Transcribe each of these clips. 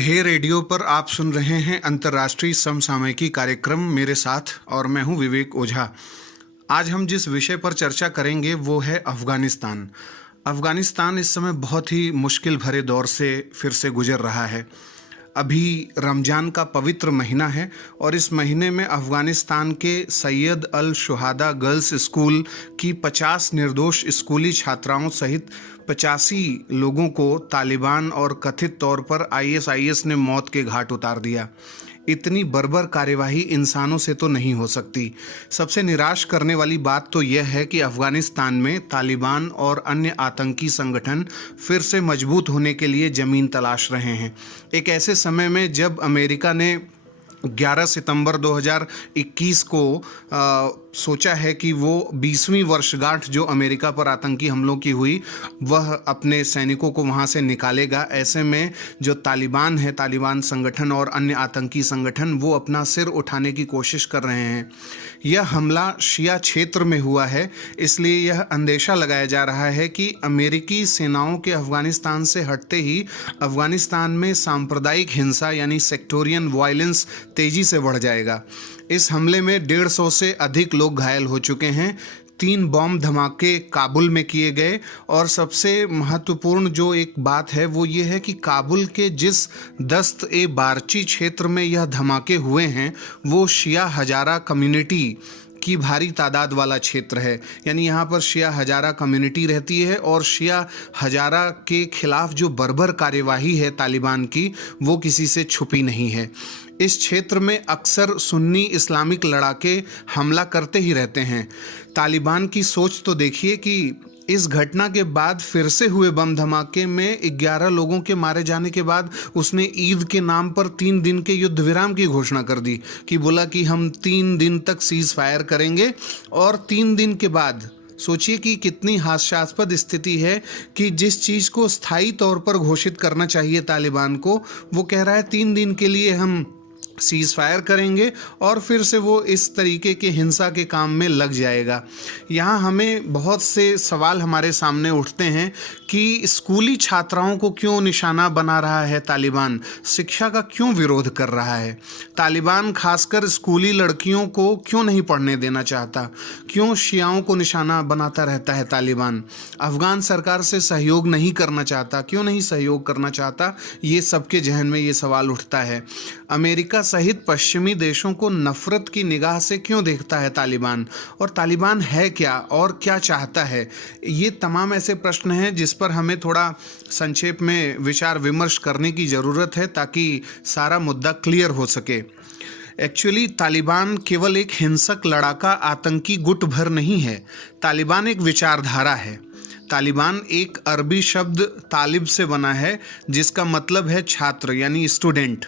ढे radio पर आप सुन रहे हैं अंतर्राष्ट्रीय समसामयिकी कार्यक्रम मेरे साथ, और मैं हूं विवेक ओझा। आज हम जिस विषय पर चर्चा करेंगे वो है अफ़गानिस्तान। अफ़गानिस्तान इस समय बहुत ही मुश्किल भरे दौर से फिर से गुजर रहा है। अभी रमज़ान का पवित्र महीना है और इस महीने में अफ़गानिस्तान के सैयद अल शुहादा गर्ल्स स्कूल की 50 निर्दोष स्कूली छात्राओं सहित 85 लोगों को तालिबान और कथित तौर पर आईएसआईएस ने मौत के घाट उतार दिया। इतनी बर्बर कार्यवाही इंसानों से तो नहीं हो सकती। सबसे निराश करने वाली बात तो यह है कि अफ़गानिस्तान में तालिबान और अन्य आतंकी संगठन फिर से मजबूत होने के लिए ज़मीन तलाश रहे हैं। एक ऐसे समय में जब अमेरिका ने 11 सितंबर 2021 को सोचा है कि वो 20वीं वर्षगांठ जो अमेरिका पर आतंकी हमलों की हुई वह अपने सैनिकों को वहाँ से निकालेगा। ऐसे में जो तालिबान है, तालिबान संगठन और अन्य आतंकी संगठन, वो अपना सिर उठाने की कोशिश कर रहे हैं। यह हमला शिया क्षेत्र में हुआ है, इसलिए यह अंदेशा लगाया जा रहा है कि अमेरिकी सेनाओं के अफ़गानिस्तान से हटते ही अफ़गानिस्तान में सांप्रदायिक हिंसा यानी सेक्टोरियन वायलेंस तेज़ी से बढ़ जाएगा। इस हमले में 150 से अधिक लोग घायल हो चुके हैं। 3 बॉम्ब धमाके काबुल में किए गए और सबसे महत्वपूर्ण जो एक बात है वो ये है कि काबुल के जिस दस्त-ए-बारची क्षेत्र में यह धमाके हुए हैं वो शिया हजारा कम्युनिटी की भारी तादाद वाला क्षेत्र है। यानी यहाँ पर शिया हजारा कम्युनिटी रहती है और शिया हजारा के खिलाफ जो बर्बर कार्यवाही है तालिबान की, वो किसी से छुपी नहीं है। इस क्षेत्र में अक्सर सुन्नी इस्लामिक लड़ाके हमला करते ही रहते हैं। तालिबान की सोच तो देखिए कि इस घटना के बाद फिर से हुए बम धमाके में 11 लोगों के मारे जाने के बाद उसने ईद के नाम पर 3 दिन के युद्ध विराम की घोषणा कर दी कि बोला कि हम 3 दिन तक सीज फायर करेंगे। और 3 दिन के बाद सोचिए कि कितनी हास्यास्पद स्थिति है कि जिस चीज़ को स्थायी तौर पर घोषित करना चाहिए तालिबान को, वो कह रहा है 3 दिन के लिए हम सीज़ फायर करेंगे और फिर से वो इस तरीके के हिंसा के काम में लग जाएगा। यहाँ हमें बहुत से सवाल हमारे सामने उठते हैं कि स्कूली छात्राओं को क्यों निशाना बना रहा है तालिबान, शिक्षा का क्यों विरोध कर रहा है तालिबान, खासकर स्कूली लड़कियों को क्यों नहीं पढ़ने देना चाहता, क्यों शियाओं को निशाना बनाता रहता है तालिबान, अफ़गान सरकार से सहयोग नहीं करना चाहता, क्यों नहीं सहयोग करना चाहता, ये सबके जहन में ये सवाल उठता है। अमेरिका सहित पश्चिमी देशों को नफरत की निगाह से क्यों देखता है तालिबान, और तालिबान है क्या और क्या चाहता है, ये तमाम ऐसे प्रश्न हैं जिस पर हमें थोड़ा संक्षेप में विचार विमर्श करने की ज़रूरत है ताकि सारा मुद्दा क्लियर हो सके। एक्चुअली तालिबान केवल एक हिंसक लड़ाका आतंकी गुट भर नहीं है। तालिबान एक विचारधारा है। तालिबान एक अरबी शब्द तालिब से बना है जिसका मतलब है छात्र यानी स्टूडेंट।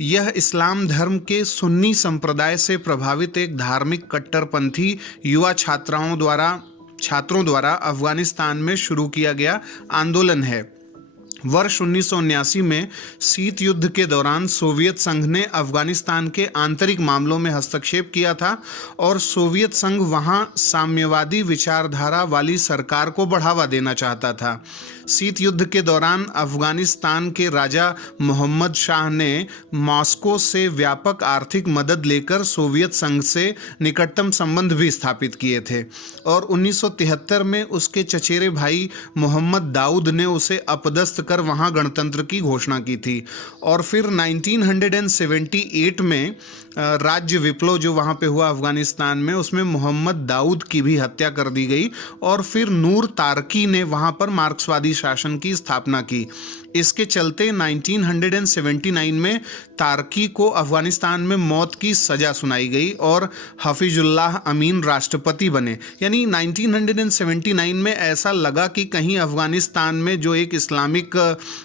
यह इस्लाम धर्म के सुन्नी संप्रदाय से प्रभावित एक धार्मिक कट्टरपंथी युवा छात्रों द्वारा अफ़गानिस्तान में शुरू किया गया आंदोलन है। वर्ष 1979 में शीत युद्ध के दौरान सोवियत संघ ने अफ़गानिस्तान के आंतरिक मामलों में हस्तक्षेप किया था और सोवियत संघ वहां साम्यवादी विचारधारा वाली सरकार को बढ़ावा देना चाहता था। शीत युद्ध के दौरान अफ़गानिस्तान के राजा मोहम्मद शाह ने मॉस्को से व्यापक आर्थिक मदद लेकर सोवियत संघ से निकटतम संबंध भी स्थापित किए थे और 1973 में उसके चचेरे भाई मोहम्मद दाऊद ने उसे अपदस्थ कर वहां गणतंत्र की घोषणा की थी। और फिर 1978 में राज्य विप्लव जो वहाँ पे हुआ अफ़गानिस्तान में, उसमें मोहम्मद दाऊद की भी हत्या कर दी गई और फिर नूर तारकी ने वहाँ पर मार्क्सवादी शासन की स्थापना की। इसके चलते 1979 में तारकी को अफ़गानिस्तान में मौत की सज़ा सुनाई गई और हफीजुल्लाह अमीन राष्ट्रपति बने। यानी 1979 में ऐसा लगा कि कहीं अफ़गानिस्तान में जो एक इस्लामिक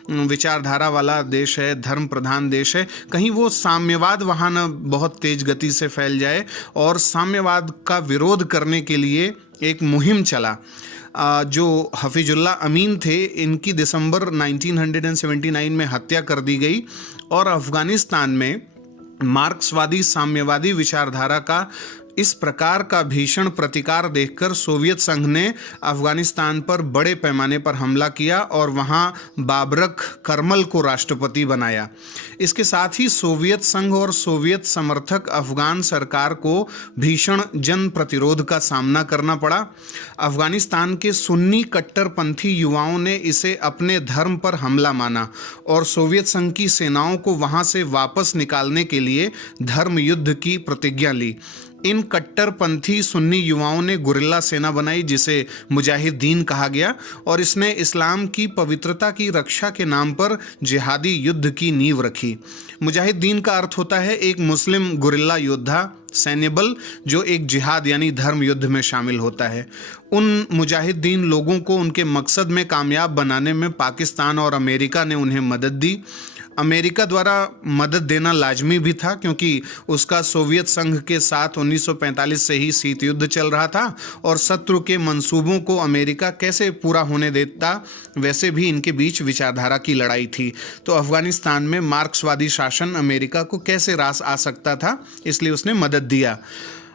विचारधारा वाला देश है, धर्म प्रधान देश है, कहीं वो साम्यवाद वहाँ न बहुत तेज़ गति से फैल जाए और साम्यवाद का विरोध करने के लिए एक मुहिम चला। जो हफीजुल्लाह अमीन थे, इनकी दिसंबर 1979 में हत्या कर दी गई और अफ़गानिस्तान में मार्क्सवादी साम्यवादी विचारधारा का इस प्रकार का भीषण प्रतिकार देखकर सोवियत संघ ने अफगानिस्तान पर बड़े पैमाने पर हमला किया और वहां बाबरक करमल को राष्ट्रपति बनाया। इसके साथ ही सोवियत संघ और सोवियत समर्थक अफगान सरकार को भीषण जन प्रतिरोध का सामना करना पड़ा। अफगानिस्तान के सुन्नी कट्टरपंथी युवाओं ने इसे अपने धर्म पर हमला माना और सोवियत संघ की सेनाओं को वहां से वापस निकालने के लिए धर्म युद्ध की प्रतिज्ञा ली। इन कट्टरपंथी सुन्नी युवाओं ने गुरिल्ला सेना बनाई जिसे मुजाहिदीन कहा गया और इसने इस्लाम की पवित्रता की रक्षा के नाम पर जिहादी युद्ध की नींव रखी। मुजाहिदीन का अर्थ होता है एक मुस्लिम गुरिल्ला योद्धा, सैन्य बल जो एक जिहाद यानी धर्म युद्ध में शामिल होता है। उन मुजाहिदीन लोगों को उनके मकसद में कामयाब बनाने में पाकिस्तान और अमेरिका ने उन्हें मदद दी। अमेरिका द्वारा मदद देना लाजमी भी था क्योंकि उसका सोवियत संघ के साथ 1945 से ही शीत युद्ध चल रहा था और शत्रु के मंसूबों को अमेरिका कैसे पूरा होने देता, वैसे भी इनके बीच विचारधारा की लड़ाई थी। तो अफगानिस्तान में मार्क्सवादी शासन अमेरिका को कैसे रास आ सकता था, इसलिए उसने मदद दिया।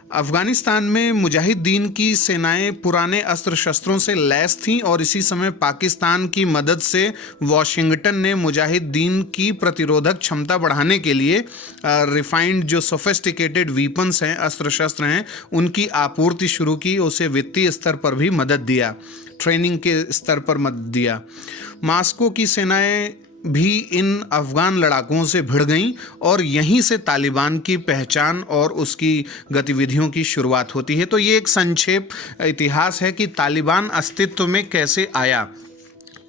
अफगानिस्तान में मुजाहिदीन की सेनाएं पुराने अस्त्र शस्त्रों से लैस थीं और इसी समय पाकिस्तान की मदद से वॉशिंगटन ने मुजाहिदीन की प्रतिरोधक क्षमता बढ़ाने के लिए रिफाइंड जो सोफिस्टिकेटेड वीपन्स हैं, अस्त्र शस्त्र हैं, उनकी आपूर्ति शुरू की। उसे वित्तीय स्तर पर भी मदद दिया, ट्रेनिंग के स्तर पर मदद दिया। मास्को की सेनाएं भी इन अफगान लड़ाकों से भिड़ गईं और यहीं से तालिबान की पहचान और उसकी गतिविधियों की शुरुआत होती है। तो ये एक संक्षेप इतिहास है कि तालिबान अस्तित्व में कैसे आया।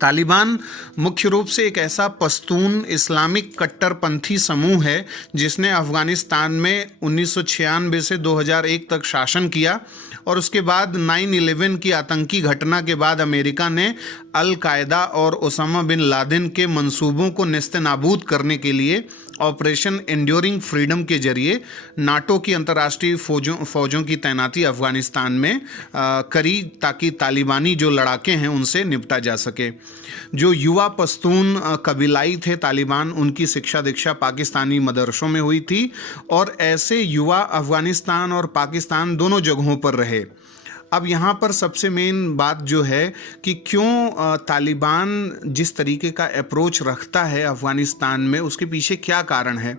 तालिबान मुख्य रूप से एक ऐसा पश्तून इस्लामिक कट्टरपंथी समूह है जिसने अफगानिस्तान में 1996 से 2001 तक शासन किया और उसके बाद 9/11 की आतंकी घटना के बाद अमेरिका ने अल कायदा और ओसामा बिन लादेन के मंसूबों को नेस्तनाबूद करने के लिए ऑपरेशन एंड्योरिंग फ्रीडम के जरिए नाटो की अंतर्राष्ट्रीय फौजों की तैनाती अफगानिस्तान में करी ताकि तालिबानी जो लड़ाके हैं उनसे निपटा जा सके। जो युवा पश्तून कबीलाई थे तालिबान, उनकी शिक्षा दीक्षा पाकिस्तानी मदरसों में हुई थी और ऐसे युवा अफगानिस्तान और पाकिस्तान दोनों जगहों पर रहे। अब यहाँ पर सबसे मेन बात जो है कि क्यों तालिबान जिस तरीके का अप्रोच रखता है अफ़गानिस्तान में, उसके पीछे क्या कारण है।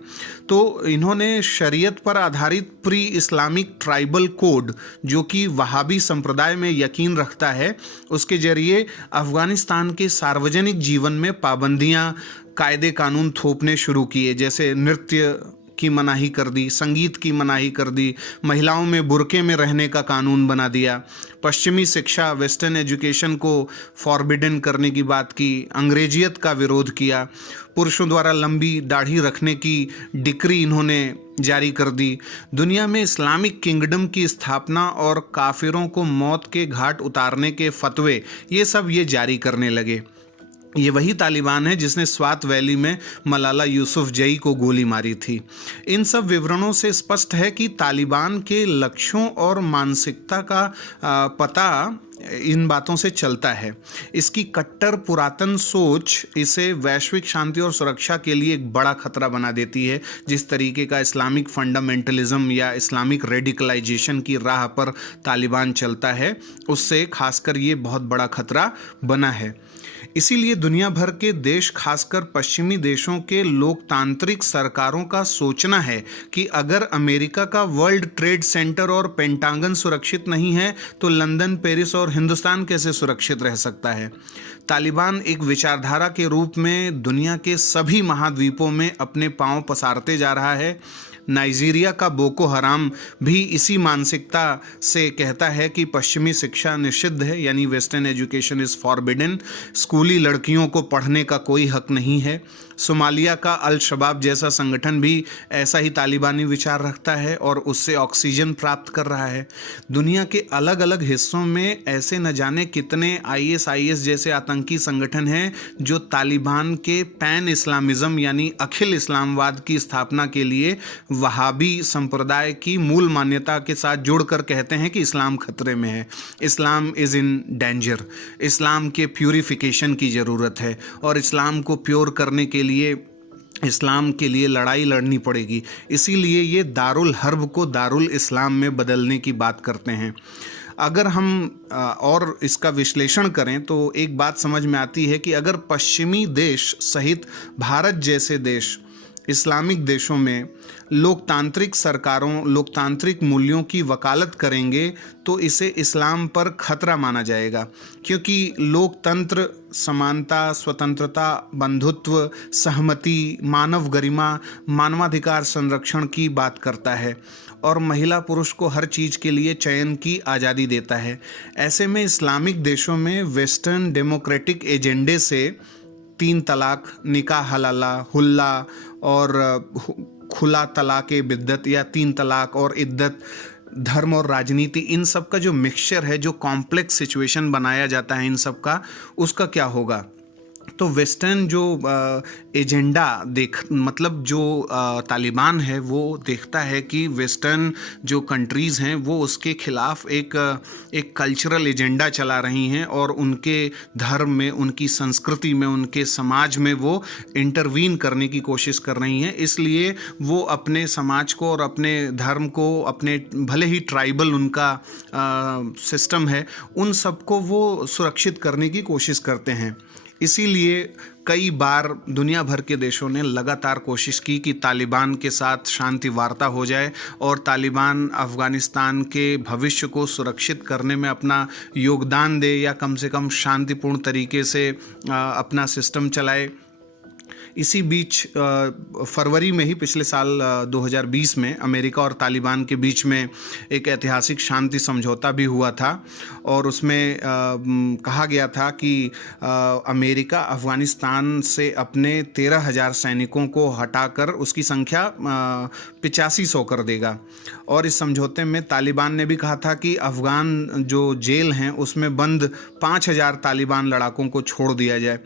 तो इन्होंने शरीयत पर आधारित प्री इस्लामिक ट्राइबल कोड जो कि वहाबी संप्रदाय में यकीन रखता है, उसके जरिए अफ़गानिस्तान के सार्वजनिक जीवन में पाबंदियाँ, कायदे कानून थोपने शुरू किए। जैसे नृत्य की मनाही कर दी, संगीत की मनाही कर दी, महिलाओं में बुर्के में रहने का कानून बना दिया, पश्चिमी शिक्षा वेस्टर्न एजुकेशन को फॉरबिडन करने की बात की, अंग्रेजियत का विरोध किया, पुरुषों द्वारा लंबी दाढ़ी रखने की डिक्री इन्होंने जारी कर दी, दुनिया में इस्लामिक किंगडम की स्थापना और काफिरों को मौत के घाट उतारने के फतवे, ये सब ये जारी करने लगे। ये वही तालिबान है जिसने स्वात वैली में मलाला यूसुफजई को गोली मारी थी। इन सब विवरणों से स्पष्ट है कि तालिबान के लक्ष्यों और मानसिकता का पता इन बातों से चलता है। इसकी कट्टर पुरातन सोच इसे वैश्विक शांति और सुरक्षा के लिए एक बड़ा खतरा बना देती है। जिस तरीके का इस्लामिक फंडामेंटलिज्म या इस्लामिक रेडिकलाइजेशन की राह पर तालिबान चलता है, उससे खासकर ये बहुत बड़ा खतरा बना है। इसीलिए दुनिया भर के देश, खासकर पश्चिमी देशों के लोकतांत्रिक सरकारों का सोचना है कि अगर अमेरिका का वर्ल्ड ट्रेड सेंटर और पेंटागन सुरक्षित नहीं है तो लंदन, पेरिस और हिंदुस्तान कैसे सुरक्षित रह सकता है। तालिबान एक विचारधारा के रूप में दुनिया के सभी महाद्वीपों में अपने पांव पसारते जा रहा है। नाइजीरिया का बोको हराम भी इसी मानसिकता से कहता है कि पश्चिमी शिक्षा निषिद्ध है, यानी वेस्टर्न एजुकेशन इज़ फॉरबिडन, स्कूली लड़कियों को पढ़ने का कोई हक नहीं है। सोमालिया का अल शबाब जैसा संगठन भी ऐसा ही तालिबानी विचार रखता है और उससे ऑक्सीजन प्राप्त कर रहा है। दुनिया के अलग अलग हिस्सों में ऐसे न जाने कितने ISIS जैसे आतंकी संगठन हैं जो तालिबान के पैन इस्लामिज़म यानी अखिल इस्लामवाद की स्थापना के लिए वहाबी संप्रदाय की मूल मान्यता के साथ जोड़कर कहते हैं कि इस्लाम खतरे में है, इस्लाम इज़ इन डेंजर, इस्लाम के प्यूरिफिकेशन की ज़रूरत है और इस्लाम को प्योर करने के लिए इस्लाम के लिए लड़ाई लड़नी पड़ेगी। इसीलिए ये दारुल हर्ब को दारुल इस्लाम में बदलने की बात करते हैं। अगर हम और इसका विश्लेषण करें तो एक बात समझ में आती है कि अगर पश्चिमी देश सहित भारत जैसे देश इस्लामिक देशों में लोकतांत्रिक सरकारों, लोकतांत्रिक मूल्यों की वकालत करेंगे तो इसे इस्लाम पर खतरा माना जाएगा, क्योंकि लोकतंत्र समानता, स्वतंत्रता, बंधुत्व, सहमति, मानव गरिमा, मानवाधिकार संरक्षण की बात करता है और महिला पुरुष को हर चीज़ के लिए चयन की आज़ादी देता है। ऐसे में इस्लामिक देशों में वेस्टर्न डेमोक्रेटिक एजेंडे से 3 तलाक, निकाह हलाला, हुल्ला और खुला तलाक बिद्दत या 3 तलाक और इद्दत, धर्म और राजनीति, इन सब का जो मिक्सचर है, जो कॉम्प्लेक्स सिचुएशन बनाया जाता है इन सब का, उसका क्या होगा? तो वेस्टर्न जो एजेंडा मतलब जो तालिबान है वो देखता है कि वेस्टर्न जो कंट्रीज़ हैं वो उसके खिलाफ एक कल्चरल एजेंडा चला रही हैं और उनके धर्म में, उनकी संस्कृति में, उनके समाज में वो इंटरवीन करने की कोशिश कर रही हैं। इसलिए वो अपने समाज को और अपने धर्म को, अपने भले ही ट्राइबल उनका सिस्टम है, उन सबको वो सुरक्षित करने की कोशिश करते हैं। इसीलिए कई बार दुनिया भर के देशों ने लगातार कोशिश की कि तालिबान के साथ शांति वार्ता हो जाए और तालिबान अफ़गानिस्तान के भविष्य को सुरक्षित करने में अपना योगदान दे या कम से कम शांतिपूर्ण तरीके से अपना सिस्टम चलाए। इसी बीच फरवरी में ही पिछले साल 2020 में अमेरिका और तालिबान के बीच में एक ऐतिहासिक शांति समझौता भी हुआ था और उसमें कहा गया था कि अमेरिका अफ़गानिस्तान से अपने 13,000 सैनिकों को हटाकर उसकी संख्या 8500 कर देगा। और इस समझौते में तालिबान ने भी कहा था कि अफ़गान जो जेल हैं उसमें बंद 5,000 तालिबान लड़ाकों को छोड़ दिया जाए,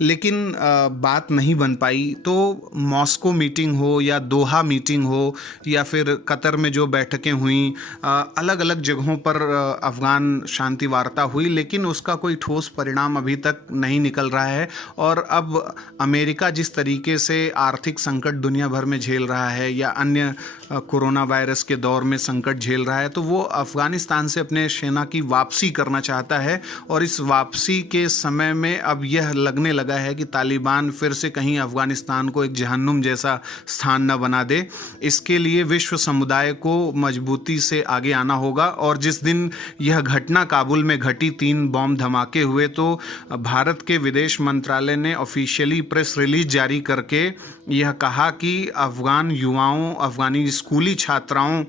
लेकिन बात नहीं बन पाई। तो मॉस्को मीटिंग हो या दोहा मीटिंग हो या फिर कतर में जो बैठकें हुई, अलग अलग जगहों पर अफ़गान शांति वार्ता हुई, लेकिन उसका कोई ठोस परिणाम अभी तक नहीं निकल रहा है। और अब अमेरिका जिस तरीके से आर्थिक संकट दुनिया भर में झेल रहा है या अन्य कोरोना वायरस के दौर में संकट झेल रहा है, तो वो अफ़गानिस्तान से अपने सेना की वापसी करना चाहता है। और इस वापसी के समय में अब यह लगने लगा है कि तालिबान फिर से कहीं अफ़गानिस्तान को एक जहन्नुम जैसा स्थान न बना दे। इसके लिए विश्व समुदाय को मजबूती से आगे आना होगा। और जिस दिन यह घटना काबुल में घटी, 3 बॉम्ब धमाके हुए, तो भारत के विदेश मंत्रालय ने ऑफिशियली प्रेस रिलीज जारी करके यह कहा कि अफ़गान युवाओं, अफ़गानी स्कूली छात्राओं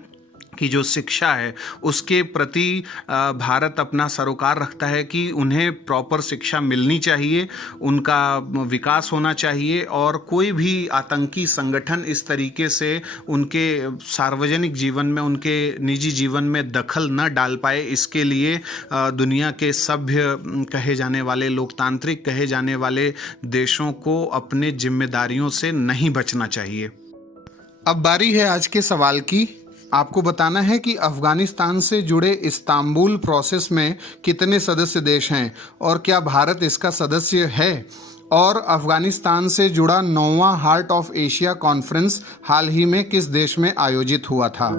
की जो शिक्षा है उसके प्रति भारत अपना सरोकार रखता है कि उन्हें प्रॉपर शिक्षा मिलनी चाहिए, उनका विकास होना चाहिए और कोई भी आतंकी संगठन इस तरीके से उनके सार्वजनिक जीवन में, उनके निजी जीवन में दखल न डाल पाए। इसके लिए दुनिया के सभ्य कहे जाने वाले, लोकतांत्रिक कहे जाने वाले देशों को अपने जिम्मेदारियों से नहीं बचना चाहिए। अब बारी है आज के सवाल की। आपको बताना है कि अफ़गानिस्तान से जुड़े इस्तांबुल प्रोसेस में कितने सदस्य देश हैं और क्या भारत इसका सदस्य है। और अफ़गानिस्तान से जुड़ा 9वां हार्ट ऑफ एशिया कॉन्फ्रेंस हाल ही में किस देश में आयोजित हुआ था।